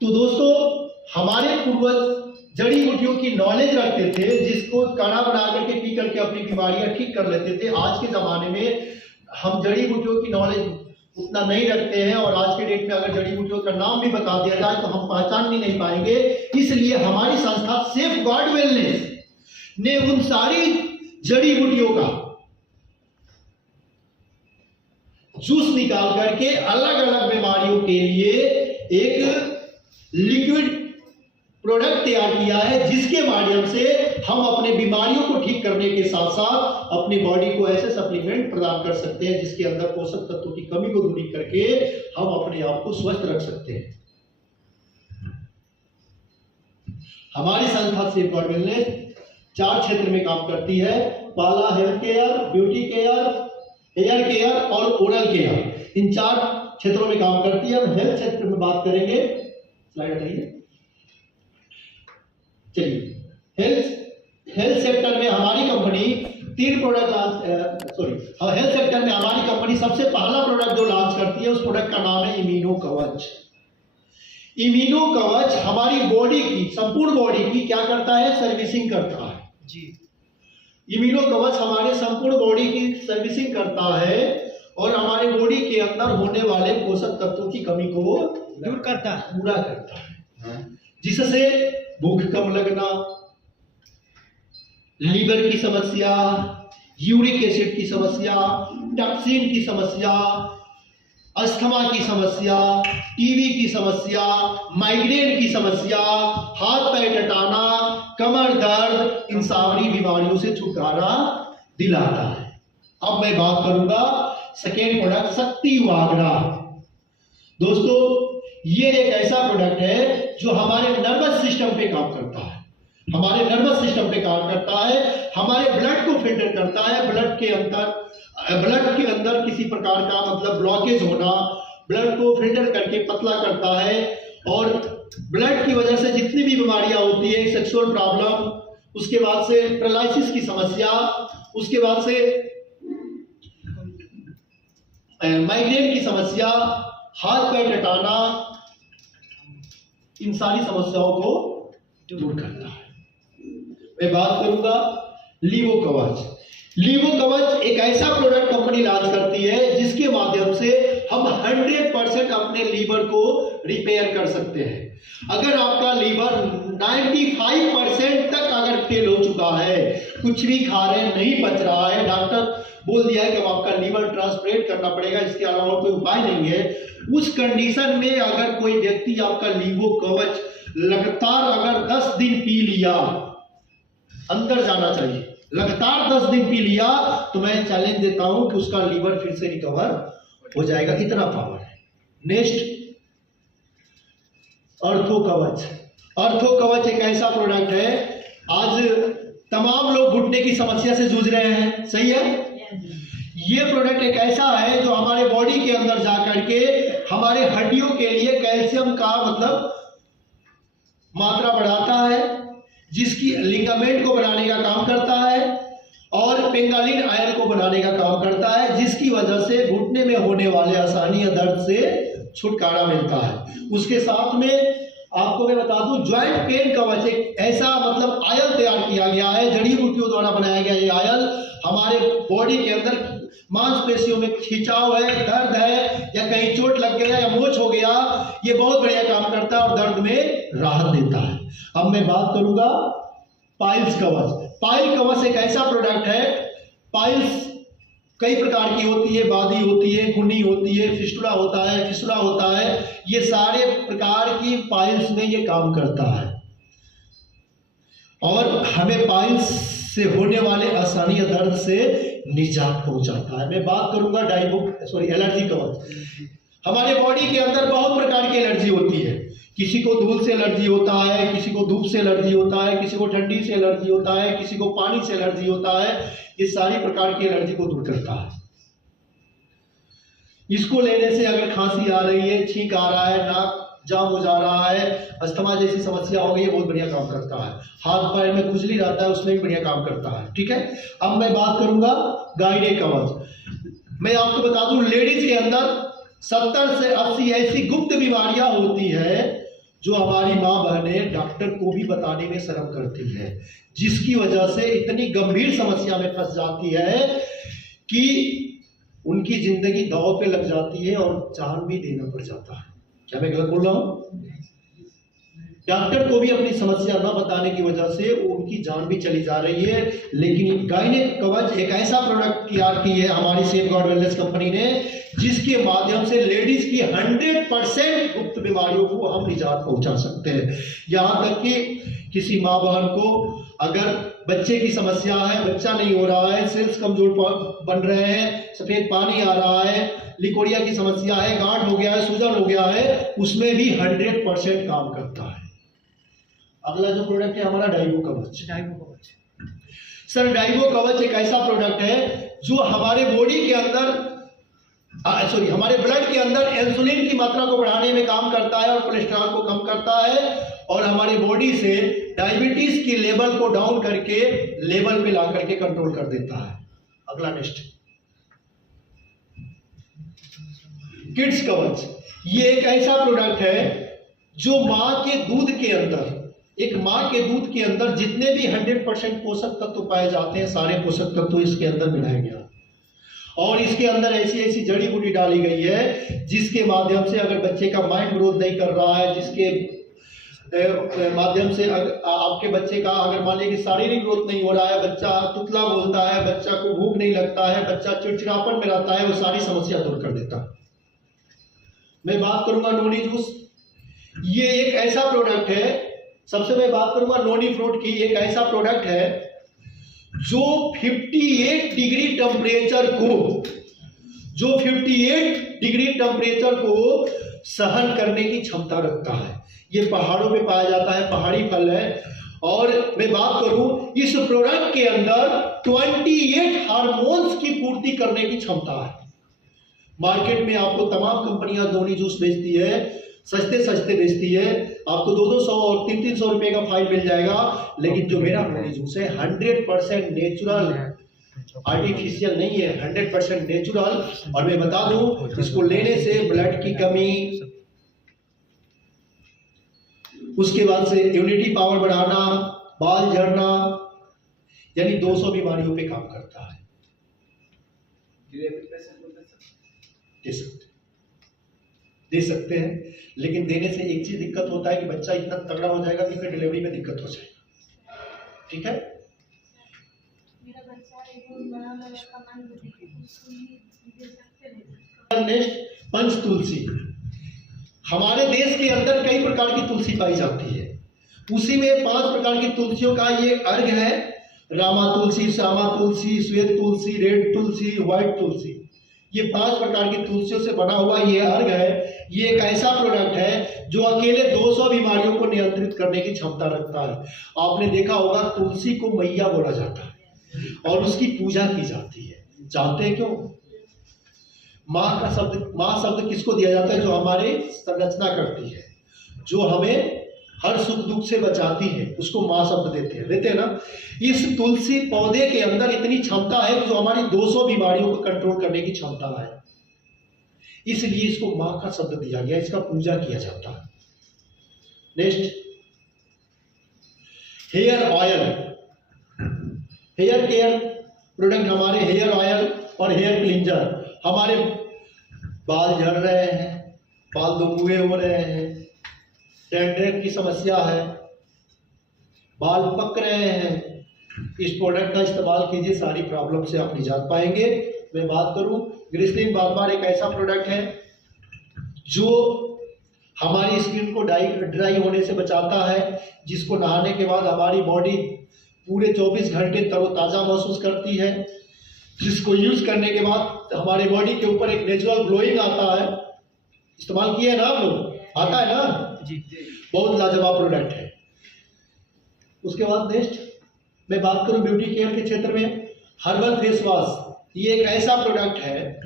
तो दोस्तों, हमारे पूर्वज जड़ी बूटियों की नॉलेज रखते थे, जिसको काढ़ा बना करके पी करके अपनी बीमारियां ठीक कर लेते थे। आज के जमाने में हम जड़ी बूटियों की नॉलेज उतना नहीं रखते हैं, और आज के डेट में अगर जड़ी बूटियों का नाम भी बता दिया जाए तो हम पहचान भी नहीं पाएंगे। इसलिए हमारी संस्था सेफ गार्ड वेलनेस ने उन सारी जड़ी बूटियों का जूस निकाल करके अलग अलग बीमारियों के लिए एक लिक्विड प्रोडक्ट तैयार किया है, जिसके माध्यम से हम अपने बीमारियों को ठीक करने के साथ साथ अपनी बॉडी को ऐसे सप्लीमेंट प्रदान कर सकते हैं जिसके अंदर पोषक तत्वों की कमी को दूर करके हम अपने आप को स्वस्थ रख सकते हैं। हमारी संस्था सेफ गार्ड वेलनेस 4 क्षेत्र में काम करती है। पहला health care, beauty care, hair care और ओरल केयर। इन 4 क्षेत्रों में काम करती है। हम हेल्थ क्षेत्र में बात करेंगे। स्लाइड हटाइए। चलिए, हेल्थ सेक्टर में हमारी कंपनी 3 प्रोडक्ट हेल्थ सेक्टर में हमारी कंपनी सबसे पहला प्रोडक्ट जो लॉन्च करती है, उस प्रोडक्ट का नाम है इम्यूनो कवच। इम्यूनो कवच हमारी बॉडी की, संपूर्ण बॉडी की क्या करता है? सर्विसिंग करता है जी। इम्यूनो कवच हमारे संपूर्ण बॉडी की सर्विसिंग करता है और हमारे बॉडी के अंदर होने वाले पोषक तत्वों की कमी को दूर करता है, पूरा करता है, जिससे भूख कम लगना, लीवर की समस्या, यूरिक एसिड की समस्या, टॉक्सिन की समस्या, अस्थमा की समस्या, टीबी की समस्या, माइग्रेन की समस्या, हाथ पैर टटाना, कमर दर्द, इन सारी बीमारियों से छुटकारा दिलाता है। अब मैं बात करूंगा सेकेंड प्रोडक्ट, शक्ति वागरा। दोस्तों, ये एक ऐसा प्रोडक्ट है जो हमारे नर्वस सिस्टम पे काम करता है। हमारे नर्वस सिस्टम पे काम करता है, हमारे ब्लड को फिल्टर करता है। ब्लड के अंदर किसी प्रकार का मतलब ब्लॉकेज होना, ब्लड को फिल्टर करके पतला करता है, और ब्लड की वजह से जितनी भी बीमारियां होती है, सेक्सुअल प्रॉब्लम, उसके बाद से पैरालिसिस की समस्या, उसके बाद से माइग्रेन की समस्या, हाथ पैर टटाना, इन सारी समस्याओं को दूर करता है। मैं बात करूंगा लीवो कवच। लीवो कवच एक ऐसा प्रोडक्ट कंपनी लॉन्च करती है जिसके माध्यम से हम 100% अपने लीवर को रिपेयर कर सकते हैं। अगर आपका लीवर 95% तक अगर फेल हो चुका है, कुछ भी खा रहे हैं, नहीं पच रहा है, डॉक्टर बोल दिया है कि आपका लीवर ट्रांसप्लांट करना पड़ेगा, इसके अलावा कोई उपाय नहीं है, उस कंडीशन में अगर कोई व्यक्ति आपका लीवो कवच लगातार अगर 10 दिन पी लिया, अंदर जाना चाहिए, लगातार 10 दिन पी लिया, तो मैं चैलेंज देता हूं कि उसका लीवर फिर से रिकवर हो जाएगा, इतना पावर है। नेक्स्ट, अर्थो कवच। अर्थो कवच एक ऐसा प्रोडक्ट है, आज तमाम लोग घुटने की समस्या से जूझ रहे हैं, सही है। ये प्रोडक्ट एक ऐसा है जो हमारे बॉडी के अंदर जाकर के हमारे हड्डियों के लिए कैल्शियम का मतलब मात्रा बढ़ाता है, जिसकी लिगामेंट को बनाने का काम करता है, और पेंगालिन आयन को बनाने का काम करता है, जिसकी वजह से घुटने में होने वाले आसानी या दर्द से छुटकारा मिलता है। उसके साथ में आपको मैं बता दूं, ज्वाइंट पेन कवच एक ऐसा मतलब आयल तैयार किया गया है, जड़ी बूटियों द्वारा बनाया गया। ये आयल हमारे बॉडी के अंदर मांसपेशियों में खिंचाव है, दर्द है, या कहीं चोट लग गया या मोच हो गया, ये बहुत बढ़िया काम करता है और दर्द में राहत देता है। अब मैं बात करूंगा पाइल्स कवच। पाइल कवच एक ऐसा प्रोडक्ट है, पाइल्स कई प्रकार की होती है, बादी होती है, खुनी होती है, फिस्टुला होता है, ये सारे प्रकार की पाइल्स में ये काम करता है, और हमें पाइल्स से होने वाले आसानी या दर्द से निजात पहुंचाता है। मैं बात करूंगा एलर्जी कवच। हमारे बॉडी के अंदर बहुत प्रकार की एलर्जी होती है। किसी को धूल से एलर्जी होता है, किसी को धूप से एलर्जी होता है, किसी को ठंडी से एलर्जी होता है, किसी को पानी से एलर्जी होता है। ये सारी प्रकार की एलर्जी को दूर करता है। इसको लेने से अगर खांसी आ रही है, छींक आ रहा है, नाक जाम हो जा रहा है, अस्थमा जैसी समस्या हो गई है, बहुत बढ़िया काम करता है। हाथ पैर में खुजली रहता है, उसमें भी बढ़िया काम करता है। ठीक है, अब मैं बात करूंगा गाइडे कवच। मैं आपको बता दूं, लेडीज के अंदर 70 से 80 ऐसी गुप्त बीमारियां होती है जो हमारी माँ बहनें डॉक्टर को भी बताने में शर्म करती है, जिसकी वजह से इतनी गंभीर समस्या में फंस जाती है कि उनकी जिंदगी दांव पे लग जाती है और जान भी देना पड़ जाता है। क्या मैं गलत बोल रहा हूं? डॉक्टर को भी अपनी समस्या न बताने की वजह से उनकी जान भी चली जा रही है। लेकिन गायनेक कवच एक ऐसा प्रोडक्ट तैयार की है हमारी सेफगार्ड वेलनेस कंपनी ने, जिसके माध्यम से लेडीज की 100% गुप्त बीमारियों को हम निजात पहुंचा सकते हैं। यहां तक कि किसी माँ बहन को अगर बच्चे की समस्या है, बच्चा नहीं हो रहा है, सेल्स कमजोर बन रहे हैं, सफेद पानी आ रहा है, लिकोरिया की समस्या है, गांठ हो गया है, सूजन हो गया है, उसमें भी 100% काम करता है। अगला जो प्रोडक्ट है हमारा डाइवो कवच। सर डाइवो कवच एक ऐसा प्रोडक्ट है जो हमारे बॉडी के अंदर हमारे ब्लड के अंदर इंसुलिन की मात्रा को बढ़ाने में काम करता है और कोलेस्ट्रॉल को कम करता है और हमारे बॉडी से डायबिटीज की लेवल को डाउन करके लेवल पे ला करके कंट्रोल कर देता है। अगला नेक्स्ट किड्स कवच। ये एक ऐसा प्रोडक्ट है जो मां के दूध के अंदर, एक मां के दूध के अंदर जितने भी 100% पोषक तत्व पाए जाते हैं, सारे पोषक तत्व इसके अंदर मिलाए गया और इसके अंदर ऐसी ऐसी जड़ी बूटी डाली गई है जिसके माध्यम से अगर बच्चे का माइंड ग्रोथ नहीं कर रहा है, जिसके माध्यम से आपके बच्चे का अगर मान लीजिए कि शारीरिक ग्रोथ नहीं हो रहा है, बच्चा तुतला बोलता है, बच्चा को भूख नहीं लगता है, बच्चा चिड़चिड़ापन में रहता है, वो सारी समस्या दूर कर देता है। मैं बात करूंगा नोनी जूस। ये एक ऐसा प्रोडक्ट है, सबसे मैं बात करूंगा नोनी फ्रूट की। एक ऐसा प्रोडक्ट है जो 58 डिग्री टेम्परेचर को सहन करने की क्षमता रखता है। ये पहाड़ों पे पाया जाता है, पहाड़ी फल है। और मैं बात करूं इस प्रोडक्ट के अंदर 28 हार्मोन्स की पूर्ति करने की क्षमता है। मार्केट में आपको तमाम कंपनियां नोनी जूस बेचती है, सस्ते सस्ते बेचती है, आपको 200 और 300 रुपए का फाइल मिल जाएगा। लेकिन जो मेरा नोनी जूस है 100% नेचुरल, आर्टिफिशियल नहीं है, 100% नेचुरल। और मैं बता दूं इसको लेने से ब्लड की कमी, उसके बाद से इम्यूनिटी पावर बढ़ाना, बाल झड़ना, यानी 200 बीमारियों पे काम करता है। दे सकते हैं, लेकिन देने से एक चीज दिक्कत होता है कि बच्चा इतना तगड़ा हो जाएगा कि फिर डिलीवरी में दिक्कत हो जाएगा। ठीक है, नेक्स्ट पंच तुलसी। हमारे देश के अंदर कई प्रकार की तुलसी पाई जाती है, उसी में 5 प्रकार की तुलसियों का ये अर्घ है। रामा तुलसी, श्यामा तुलसी, श्वेत तुलसी, रेड तुलसी, व्हाइट तुलसी। ये 5 प्रकार की तुलसियों से बना हुआ ये अर्घ है। ये एक ऐसा प्रोडक्ट है जो अकेले 200 बीमारियों को नियंत्रित करने की क्षमता रखता है। आपने देखा होगा तुलसी को मैया बोला जाता है और उसकी पूजा की जाती है। जानते हैं क्यों? माँ शब्द किसको दिया जाता है? जो हमारे संरचना करती है, जो हमें हर सुख दुख से बचाती है, उसको माँ शब्द देते हैं ना। इस तुलसी पौधे के अंदर इतनी क्षमता है जो हमारी 200 बीमारियों को कंट्रोल करने की क्षमता है, इसलिए इसको माँ का शब्द दिया गया, इसका पूजा किया जाता है। Next hair oil, hair care product. हमारे हेयर ऑयल और हेयर क्लींजर, हमारे बाल झड़ रहे हैं, बाल दुबुए हो रहे हैं, डैंड्रफ की समस्या है, बाल पक रहे हैं, इस प्रोडक्ट का इस्तेमाल कीजिए, सारी प्रॉब्लम से आप निजात पाएंगे। मैं बात करूं ग्लिसरीन बार एक ऐसा प्रोडक्ट है जो हमारी स्किन को ड्राई होने से बचाता है, जिसको नहाने के बाद हमारी बॉडी पूरे 24 घंटे तरोताजा महसूस करती है, जिसको यूज करने के बाद हमारे बॉडी के ऊपर एक नेचुरल ग्लोइंग आता है। इस्तेमाल किया है ना आप लोग? आता है ना जी। बहुत लाजवाब प्रोडक्ट है। उसके बाद नेक्स्ट मैं बात करूं ब्यूटी केयर के क्षेत्र में, हर्बल फेस वॉश। ये एक ऐसा प्रोडक्ट है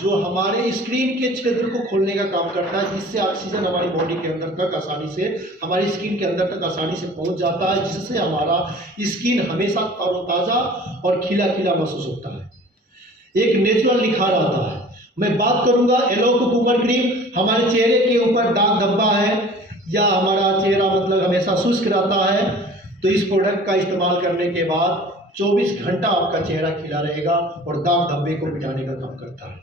जो हमारे स्किन के क्षेत्र को खोलने का काम करता है, जिससे ऑक्सीजन हमारी बॉडी के अंदर तक आसानी से, हमारी स्किन के अंदर तक आसानी से पहुंच जाता है, जिससे हमारा स्किन हमेशा तरोताजा और खिला खिला महसूस होता है, एक नेचुरल निखार आता है। मैं बात करूंगा एलो कुकुम्बर क्रीम। हमारे चेहरे के ऊपर दाग धब्बा है, या हमारा चेहरा मतलब हमेशा शुष्क रहता है, तो इस प्रोडक्ट का इस्तेमाल करने के बाद 24 घंटा आपका चेहरा खिला रहेगा और दाग धब्बे को मिटाने का काम करता है।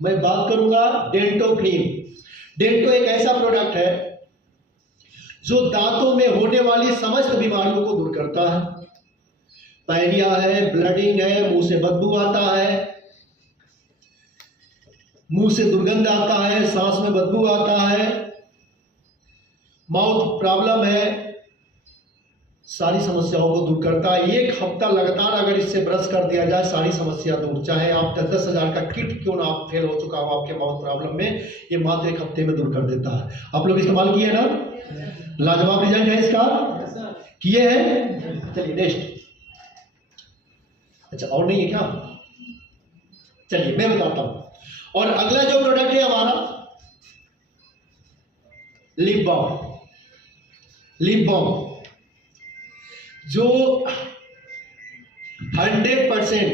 मैं बात करूंगा डेंटो क्रीम। डेंटो एक ऐसा प्रोडक्ट है जो दांतों में होने वाली समस्त बीमारियों को दूर करता है। पायरिया है, ब्लडिंग है, मुंह से बदबू आता है, मुंह से दुर्गंध आता है, सांस में बदबू आता है, माउथ प्रॉब्लम है, सारी समस्याओं को दूर करता है। 1 हफ्ता लगातार अगर इससे ब्रश कर दिया जाए सारी समस्या दूर, चाहे आप 10,000 का किट क्यों ना आप फेल हो चुका हो आपके माउथ प्रॉब्लम में, ये मात्र 1 हफ्ते में दूर कर देता है। आप लोग इस्तेमाल किए ना, लाजवाब रिजल्ट है इसका, किए हैं। चलिए नेक्स्ट। अच्छा और नहीं है क्या? चलिए मैं बताता हूं। और अगला जो प्रोडक्ट है हमारा लिप बाम। लिप बाम जो 100%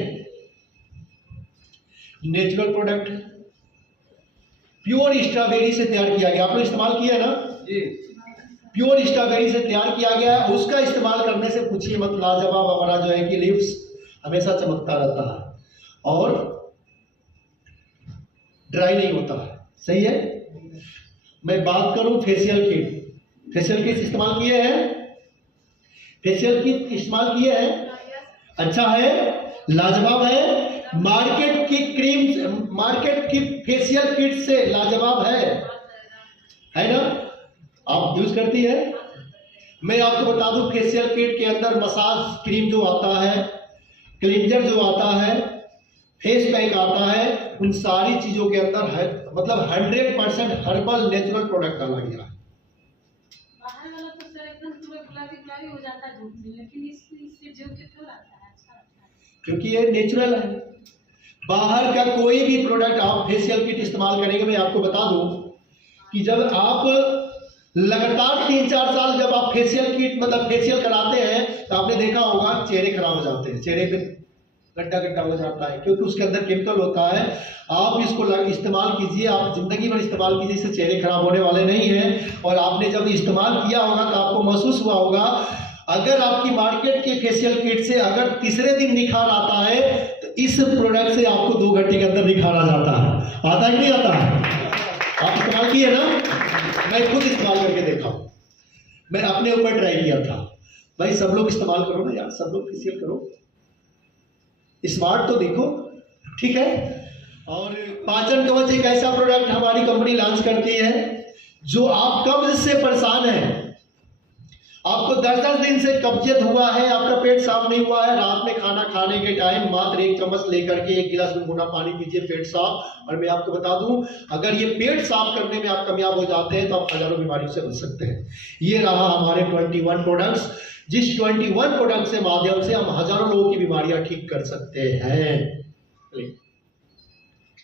नेचुरल प्रोडक्ट, प्योर स्ट्रॉबेरी से तैयार किया गया। आपने इस्तेमाल किया ना जी? प्योर स्ट्रॉबेरी से तैयार किया गया है। उसका इस्तेमाल करने से पूछिए मत, लाजवाब हमारा जो है कि लिप्स हमेशा चमकता रहता है और ड्राई नहीं होता है। सही है। मैं बात करूं फेशियल किट। फेशियल किट इस्तेमाल किए हैं? फेशियल किट इस्तेमाल किए हैं? अच्छा है, लाजवाब है। मार्केट की क्रीम, मार्केट की फेशियल किट से लाजवाब है ना? आप यूज करती है? मैं आपको बता दूं फेशियल किट के अंदर मसाज क्रीम जो आता है, क्लींजर जो आता है, फेस पैक आता है, उन सारी चीजों के अंदर है मतलब 100% हर्बल नेचुरल प्रोडक्ट डाला गया है। बाहर वाला तो सर एकदम पूरा गुलाबी हो जाता है धूप में, लेकिन इससे जो के तो आता है, अच्छा लगता है क्योंकि ये नेचुरल है। बाहर का कोई भी प्रोडक्ट आप फेशियल किट इस्तेमाल करेंगे, मैं आपको बता दूं कि जब आप लगातार 3-4 साल जब आप फेशियल किट मतलब फेशियल कराते हैं तो आपने देखा होगा चेहरे खराब हो जाते हैं, चेहरे पे गड्ढा हो जाता है, क्योंकि उसके अंदर केमिकल होता है। आप इसको इस्तेमाल कीजिए, आप जिंदगी भर इस्तेमाल कीजिए, इससे चेहरे खराब होने वाले नहीं हैं। और आपने जब इस्तेमाल किया होगा तो आपको महसूस हुआ होगा, अगर आपकी मार्केट के फेशियल किट से अगर तीसरे दिन निखार आता है तो इस प्रोडक्ट से आपको 2 घंटे के अंदर निखार आ जाता है। आता ही नहीं आता है? आप इस्तेमाल किए ना? मैं खुद इस्तेमाल करके देखा, मैं अपने ऊपर ट्राई किया था। भाई सब लोग इस्तेमाल करो ना यार, सब लोग फेशियल करो, स्मार्ट तो देखो, ठीक है। और पाचन कवच एक ऐसा प्रोडक्ट हमारी कंपनी लॉन्च करती है जो आप कब्ज से परेशान हैं, आपको 10-10 दिन से कब्जियत हुआ है, आपका पेट साफ नहीं हुआ है, रात में खाना खाने के टाइम मात्र 1 चम्मच लेकर के 1 गिलास गुनगुना पानी पीजिए, पेट साफ। और मैं आपको बता दूं, अगर ये पेट साफ करने में आप कामयाब हो जाते हैं तो आप हजारों बीमारियों से बच सकते हैं। ये रहा हमारे 21 प्रोडक्ट्स, जिस 21 प्रोडक्ट से माध्यम से हम हजारों लोगों की बीमारियां ठीक कर सकते हैं।